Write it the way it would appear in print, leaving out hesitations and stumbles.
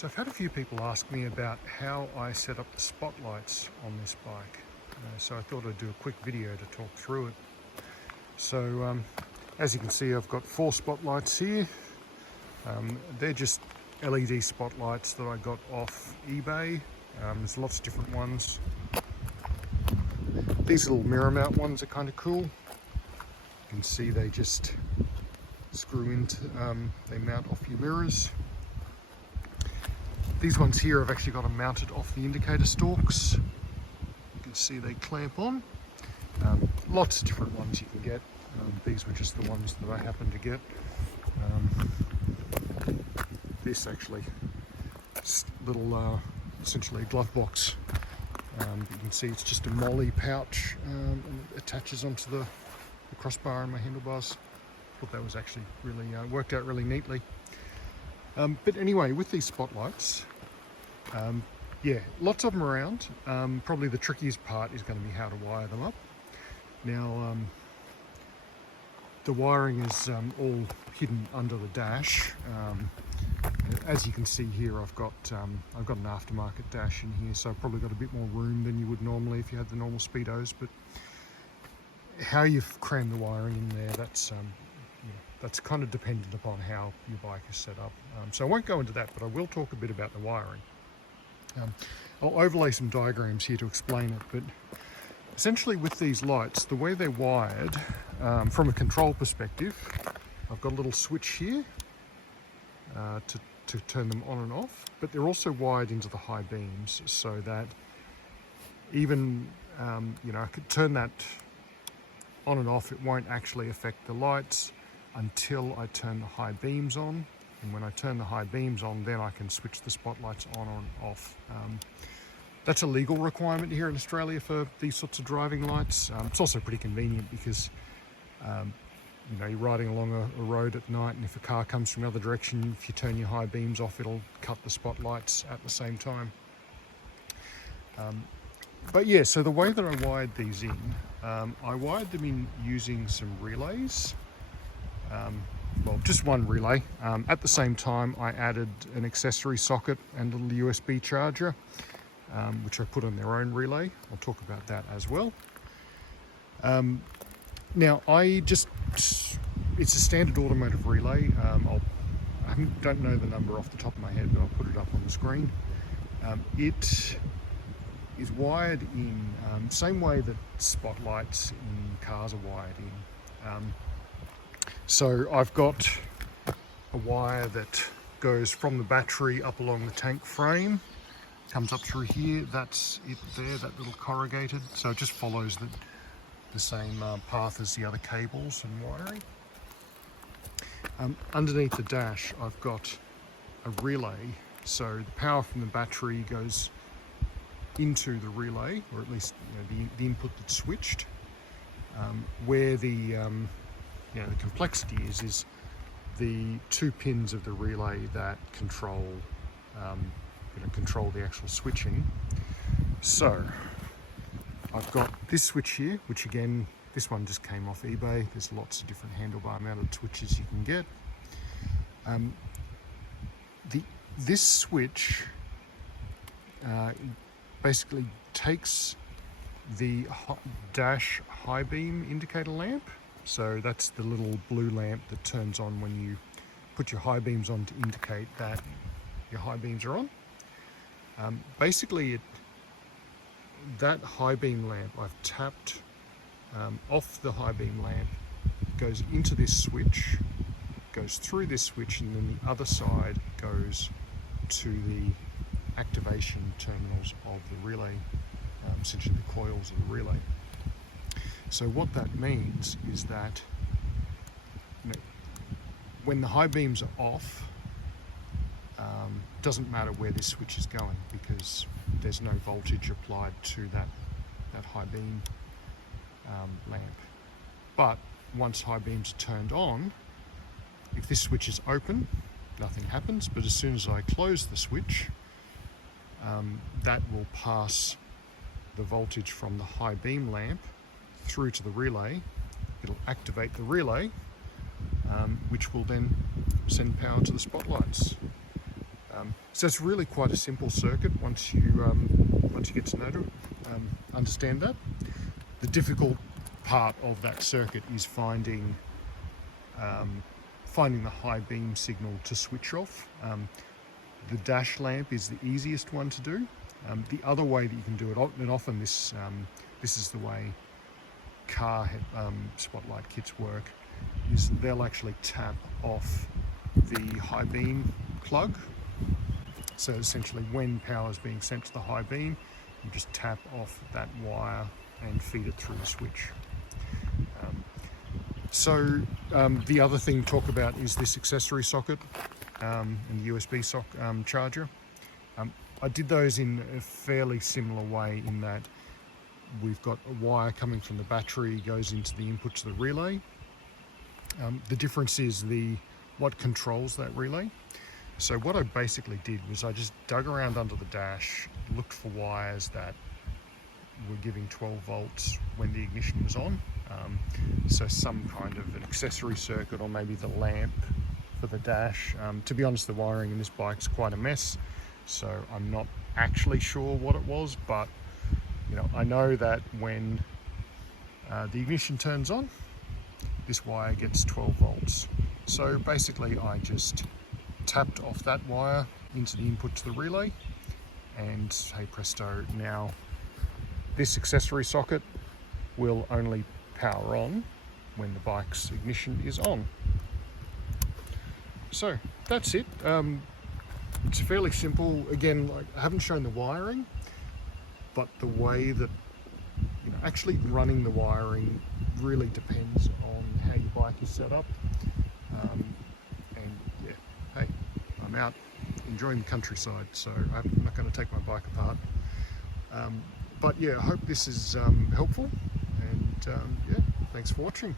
So I've had a few people ask me about how I set up the spotlights on this bike. So I thought I'd do a quick video to talk through it. So as you can see, I've got 4 spotlights here. They're just LED spotlights that I got off eBay. There's lots of different ones. These little mirror mount ones are kind of cool. You can see they just screw into, they mount off your mirrors. These ones here I've actually got them mounted off the indicator stalks. You can see they clamp on. Lots of different ones you can get. These were just the ones that I happened to get. This actually, little essentially a glove box. You can see it's just a molly pouch and it attaches onto the crossbar and my handlebars. Thought that was actually really worked out really neatly. But anyway, with these spotlights, yeah, lots of them around. Probably the trickiest part is going to be how to wire them up. Now, the wiring is all hidden under the dash. As you can see here, I've got an aftermarket dash in here, so I've probably got a bit more room than you would normally if you had the normal Speedos. But how you've crammed the wiring in there, that's kind of dependent upon how your bike is set up. So I won't go into that, but I will talk a bit about the wiring. I'll overlay some diagrams here to explain it, but essentially with these lights, the way they're wired, from a control perspective, I've got a little switch here to turn them on and off, but they're also wired into the high beams so that even, I could turn that on and off, it won't actually affect the lights until I turn the high beams on. And when I turn the high beams on, then I can switch the spotlights on or off. That's a legal requirement here in Australia for these sorts of driving lights. It's also pretty convenient because you're riding along a road at night, and if a car comes from the other direction, if you turn your high beams off, it'll cut the spotlights at the same time. But yeah, so the way that I wired these in, I wired them in using some relays. Well, just one relay. At the same time, I added an accessory socket and a little USB charger, which I put on their own relay. I'll talk about that as well. Now, it's a standard automotive relay. I don't know the number off the top of my head, but I'll put it up on the screen. It is wired in same way that spotlights in cars are wired in. So I've got a wire that goes from the battery up along the tank frame, comes up through here. That's it there, that little corrugated. So it just follows the same path as the other cables and wiring. Underneath the dash, I've got a relay. So the power from the battery goes into the relay, or at least the input that's switched. Where the complexity is the 2 pins of the relay that control the actual switching. So I've got this switch here, which again, this one just came off eBay. There's lots of different handlebar mounted switches you can get. This switch basically takes the dash high beam indicator lamp. So that's the little blue lamp that turns on when you put your high beams on to indicate that your high beams are on. Basically, that high beam lamp I've tapped off the high beam lamp, goes into this switch, goes through this switch, and then the other side goes to the activation terminals of the relay, essentially the coils of the relay. So what that means is that when the high beams are off, doesn't matter where this switch is going because there's no voltage applied to that high beam lamp. But once high beams are turned on, if this switch is open, nothing happens. But as soon as I close the switch, that will pass the voltage from the high beam lamp through to the relay. It'll activate the relay, which will then send power to the spotlights. So it's really quite a simple circuit once you get to know understand that. The difficult part of that circuit is finding the high beam signal to switch off. The dash lamp is the easiest one to do. The other way that you can do it, and often this is the way car spotlight kits work, is they'll actually tap off the high beam plug. So essentially when power is being sent to the high beam, you just tap off that wire and feed it through the switch. The other thing to talk about is this accessory socket and the USB charger. I did those in a fairly similar way in that we've got a wire coming from the battery, goes into the input to the relay. The difference is what controls that relay. So what I basically did was I just dug around under the dash, looked for wires that were giving 12 volts when the ignition was on. So some kind of an accessory circuit, or maybe the lamp for the dash. To be honest, the wiring in this bike's quite a mess, so I'm not actually sure what it was, but I know that when the ignition turns on, this wire gets 12 volts. So basically I just tapped off that wire into the input to the relay, and hey presto, now this accessory socket will only power on when the bike's ignition is on. So that's it. It's fairly simple. Again, I haven't shown the wiring, but the way that actually running the wiring really depends on how your bike is set up. And yeah, hey, I'm out enjoying the countryside, so I'm not going to take my bike apart. But yeah, I hope this is helpful, and yeah, thanks for watching.